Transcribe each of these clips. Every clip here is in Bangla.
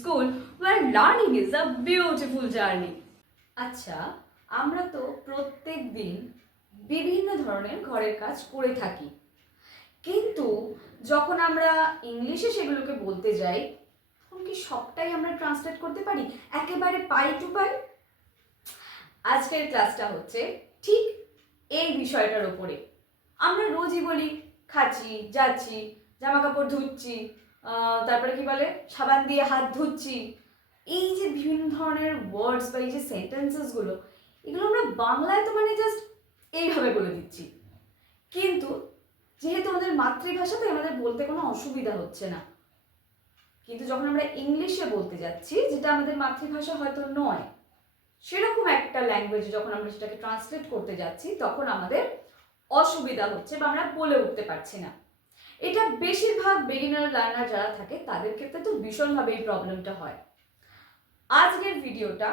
school where learning is a beautiful journey. আচ্ছা, আমরা তো প্রত্যেক দিন বিভিন্ন ধরনের ঘরের কাজ করে থাকি, কিন্তু যখন আমরা ইংলিশে সেগুলোকে বলতে যাই তখন কি সবটাই আমরা ট্রান্সলেট করতে পারি একেবারে পাই টু পাই? আজকের ক্লাসটা হচ্ছে ঠিক এই বিষয়টার উপরে। আমরা রোজই বলি খাচ্ছি, যাচ্ছি, জামা কাপড় ধুচ্ছি, তারপরে কি বলে সাবান দিয়ে হাত ধুচ্ছি। এই যে বিভিন্ন ধরনের ওয়ার্ডস বা এই যে সেন্টেন্সেসগুলো, এগুলো আমরা বাংলায় তো মানে জাস্ট এইভাবে বলে দিচ্ছি, কিন্তু যেহেতু আমাদের মাতৃভাষা তাই আমাদের বলতে কোনো অসুবিধা হচ্ছে না। কিন্তু যখন আমরা ইংলিশে বলতে যাচ্ছি, যেটা আমাদের মাতৃভাষা হয়তো নয়, সেরকম একটা ল্যাঙ্গুয়েজে যখন আমরা সেটাকে ট্রান্সলেট করতে যাচ্ছি তখন আমাদের অসুবিধা হচ্ছে বা আমরা বলে উঠতে পারছি না। এটা বেশিরভাগ বিগিনার লার্নার যারা থাকে তাদের ক্ষেত্রে তো ভীষণভাবে এই প্রবলেমটা হয়। আজকের ভিডিওটা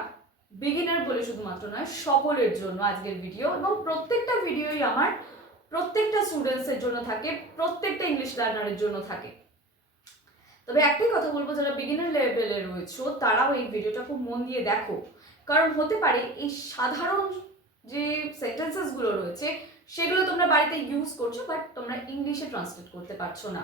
বিগিনার বলে শুধুমাত্র নয়, সকলের জন্য আজকের ভিডিও, এবং প্রত্যেকটা ভিডিওই আমার প্রত্যেকটা স্টুডেন্টসের জন্য থাকে, প্রত্যেকটা ইংলিশ লার্নারের জন্য থাকে। তবে একটাই কথা বলবো, যারা বিগিনার লেভেলে রয়েছে তারাও এই ভিডিওটা খুব মন দিয়ে দেখো, কারণ হতে পারে এই সাধারণ যে সেন্টেন্সেসগুলো রয়েছে সেগুলো তোমরা বাড়িতে ইউজ করছো বাট তোমরা ইংলিশে ট্রান্সলেট করতে পারছো না।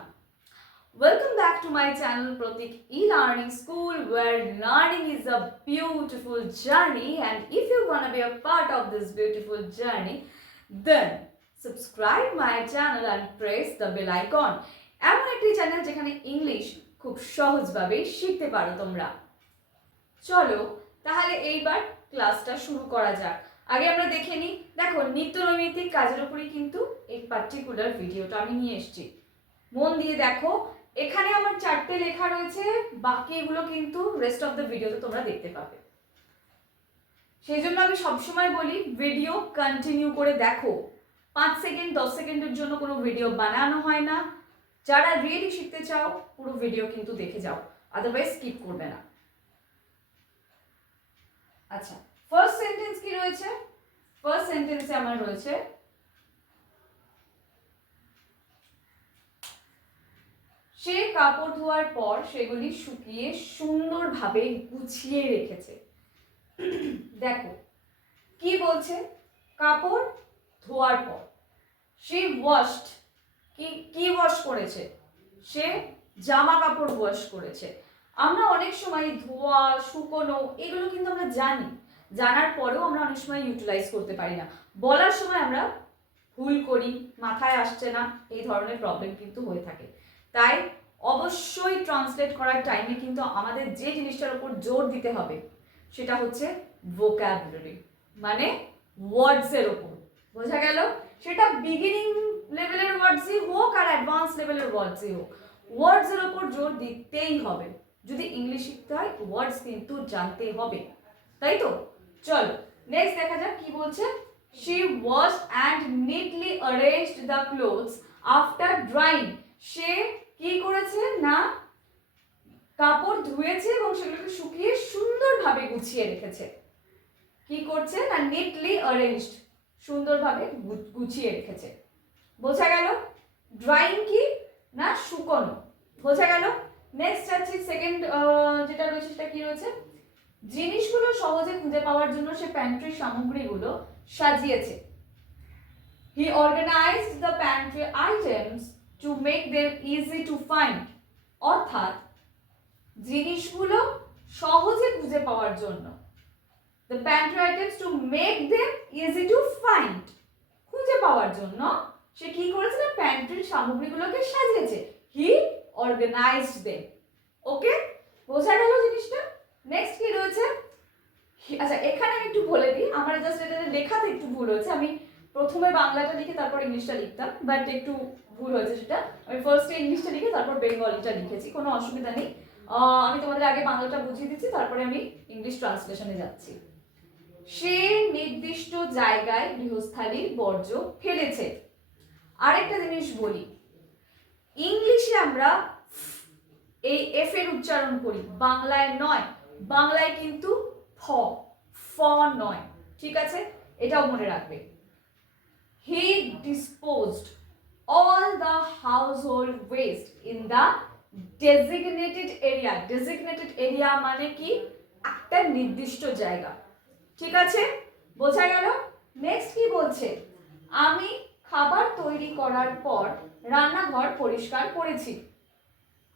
Welcome back to my channel Pratik E-Learning School, where learning is a beautiful journey, and if you want to be a part of this beautiful journey, then subscribe my channel and press the bell icon. এমন একটি চ্যানেল যেখানে ইংলিশ খুব সহজভাবে শিখতে পারো তোমরা। চলো তাহলে এইবার ক্লাসটা শুরু করা যাক। আগে আমরা দেখে নিই। দেখো, নিত্যনৈমিত্তিক কাজের উপরই কিন্তু এই পার্টিকুলার ভিডিওটা আমি নিয়ে এসেছি। মন দিয়ে দেখো, এখানে আমার 4টে লেখা রয়েছে, বাকিগুলো কিন্তু রেস্ট অফ দ্য ভিডিওতে তোমরা দেখতে পাবে। সেই জন্য আমি সবসময় বলি ভিডিও কন্টিনিউ করে দেখো। 5 সেকেন্ড 10 সেকেন্ডের জন্য কোনো ভিডিও বানানো হয় না। যারা রিয়েলি শিখতে চাও পুরো ভিডিও কিন্তু দেখে যাও, আদারওয়াইজ স্কিপ করবে না। আচ্ছা, ফার্স্ট সেন্টেন্স কি রয়েছে? ফার্স্ট সেন্টেন্সে আমার রয়েছে সে কাপড় ধোয়ার পর সেগুলি শুকিয়ে সুন্দরভাবে গুছিয়ে রেখেছে। দেখো কি বলছে, কাপড় ধোয়ার পর। সে ওয়াশড, কি ওয়াশ করেছে? সে জামা কাপড় ওয়াশ করেছে। আমরা অনেক সময় ধোয়া, শুকোনো এগুলো কিন্তু আমরা জানি, জানার পরেও আমরা অনেক সময় ইউটিলাইজ করতে পারি না, বলার সময় আমরা ভুল করি, মাথায় আসছে না, এই ধরনের প্রবলেম কিন্তু হয়ে থাকে। তাই অবশ্যই ট্রান্সলেট করার টাইমে কিন্তু আমাদের যে জিনিসটার উপর জোর দিতে হবে সেটা হচ্ছে ভোক্যাবুলারি, মানে ওয়ার্ডসের উপর। বোঝা গেল? সেটা বিগিনিং লেভেলের ওয়ার্ডসই হোক আর অ্যাডভান্স লেভেলের ওয়ার্ডসই হোক, ওয়ার্ডসের উপর জোর দিতেই হবে। যদি ইংলিশ শিখতে হয় ওয়ার্ডস কিন্তু জানতে হবে, তাই তো? চলো নেক্সট দেখা যাক কি বলছে। She washed and neatly arranged the clothes after drying. সে কি করেছে না কাপড় ধুয়েছে এবং সেগুলোকে শুকিয়ে সুন্দরভাবে গুছিয়ে রেখেছে। কি করছে না neatly arranged, সুন্দরভাবে গুছিয়ে রেখেছে। বোঝা গেল? ড্রাইং কি না শুকনো, বোঝা গেল? নেক্সট যাচ্ছি, সেকেন্ড যেটা রয়েছে সেটা কি রয়েছে, জিনিসগুলো সহজে খুঁজে পাওয়ার জন্য সে প্যান্ট্রির সামগ্রীগুলো সাজিয়েছে। He organized the pantry items to make them easy to find. অর্থাৎ জিনিসগুলো সহজে খুঁজে পাওয়ার জন্য, the pantry items to make them easy to find, খুঁজে পাওয়ার জন্য সে কি করেছে না প্যান্ট্রির সামগ্রীগুলোকে সাজিয়েছে। He organized them. ওকে, বোঝা গেল জিনিসটা? নেক্সট কি রয়েছে? আচ্ছা, এখানে আমি একটু বলে দিই, আমার জাস্ট এটা লেখাতে একটু ভুল হয়েছে। আমি প্রথমে বাংলাটা লিখে তারপর ইংলিশটা লিখতাম, বাট একটু ভুল হয়েছে সেটা। আমি ফার্স্টে ইংলিশটা লিখে তারপর বেঙ্গলিটা লিখেছি, কোনো অসুবিধা নেই। আমি তোমাদের আগে বাংলাটা বুঝিয়ে দিচ্ছি, তারপরে আমি ইংলিশ ট্রান্সলেশনে যাচ্ছি। সে নির্দিষ্ট জায়গায় গৃহস্থালির বর্জ্য ফেলেছে। আরেকটা জিনিস বলি, ইংলিশে আমরা এই এফ এর উচ্চারণ করি, বাংলায় নয়। বাংলায় কিন্তু ফ নয়, ঠিক আছে? এটাও মনে রাখবে। He disposed all the household waste in the designated area. Designated area মানে কি? একটা নির্দিষ্ট জায়গা। ঠিক আছে, বোঝা গেল? নেক্সট কি বলছে? আমি খাবার তৈরি করার পর রান্নাঘর পরিষ্কার করেছি।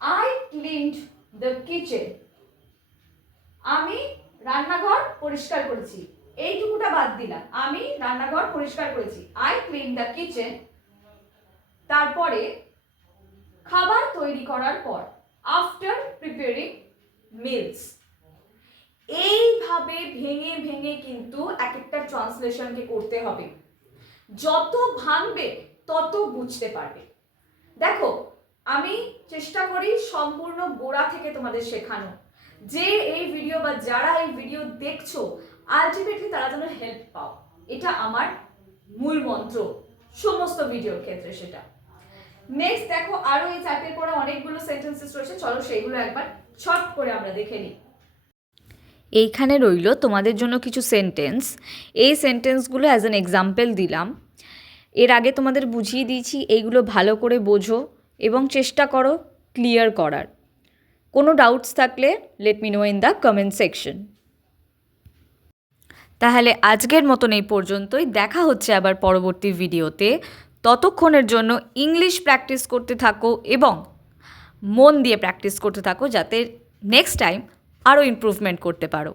I cleaned the kitchen. আমি রান্নাঘর পরিষ্কার করেছি, এইটুকুটা বাদ দিলাম। আমি রান্নাঘর পরিষ্কার করেছি, I cleaned the kitchen। তারপরে খাবার তৈরি করার পর, after preparing meals। এইভাবে ভেঙে ভেঙে কিন্তু এক একটা ট্রান্সলেশনকে করতে হবে। যত ভাঙবে তত বুঝতে পারবে। দেখো, আমি চেষ্টা করি সম্পূর্ণ গোড়া থেকে তোমাদের শেখানো, যে এই ভিডিও বা যারা এই ভিডিও দেখছো আলটিমেটলি তারা যেন হেল্প পাও। এটা আমার মূল মন্ত্র সমস্ত ভিডিওর ক্ষেত্রে। সেটা নেক্সট দেখো, আরো এই চ্যাপ্টার পরে অনেকগুলো সেন্টেন্সেস রয়েছে, চলো সেইগুলো একবার শর্ট করে আমরা দেখে নিই। এইখানে রইল তোমাদের জন্য কিছু সেন্টেন্স। এই সেন্টেন্সগুলো অ্যাজ অ্যান এক্সাম্পল দিলাম। এর আগে তোমাদের বুঝিয়ে দিয়েছি, এইগুলো ভালো করে বোঝো এবং চেষ্টা করো ক্লিয়ার করার। কোনো ডাউটস থাকলে let me no in the comment section. তাহলে আজকের মতন এই পর্যন্তই, দেখা হচ্ছে আবার পরবর্তী ভিডিওতে। ততক্ষণের জন্য ইংলিশ প্র্যাকটিস করতে থাকো এবং মন দিয়ে প্র্যাকটিস করতে থাকো, যাতে নেক্সট টাইম আরও ইমপ্রুভমেন্ট করতে পারো।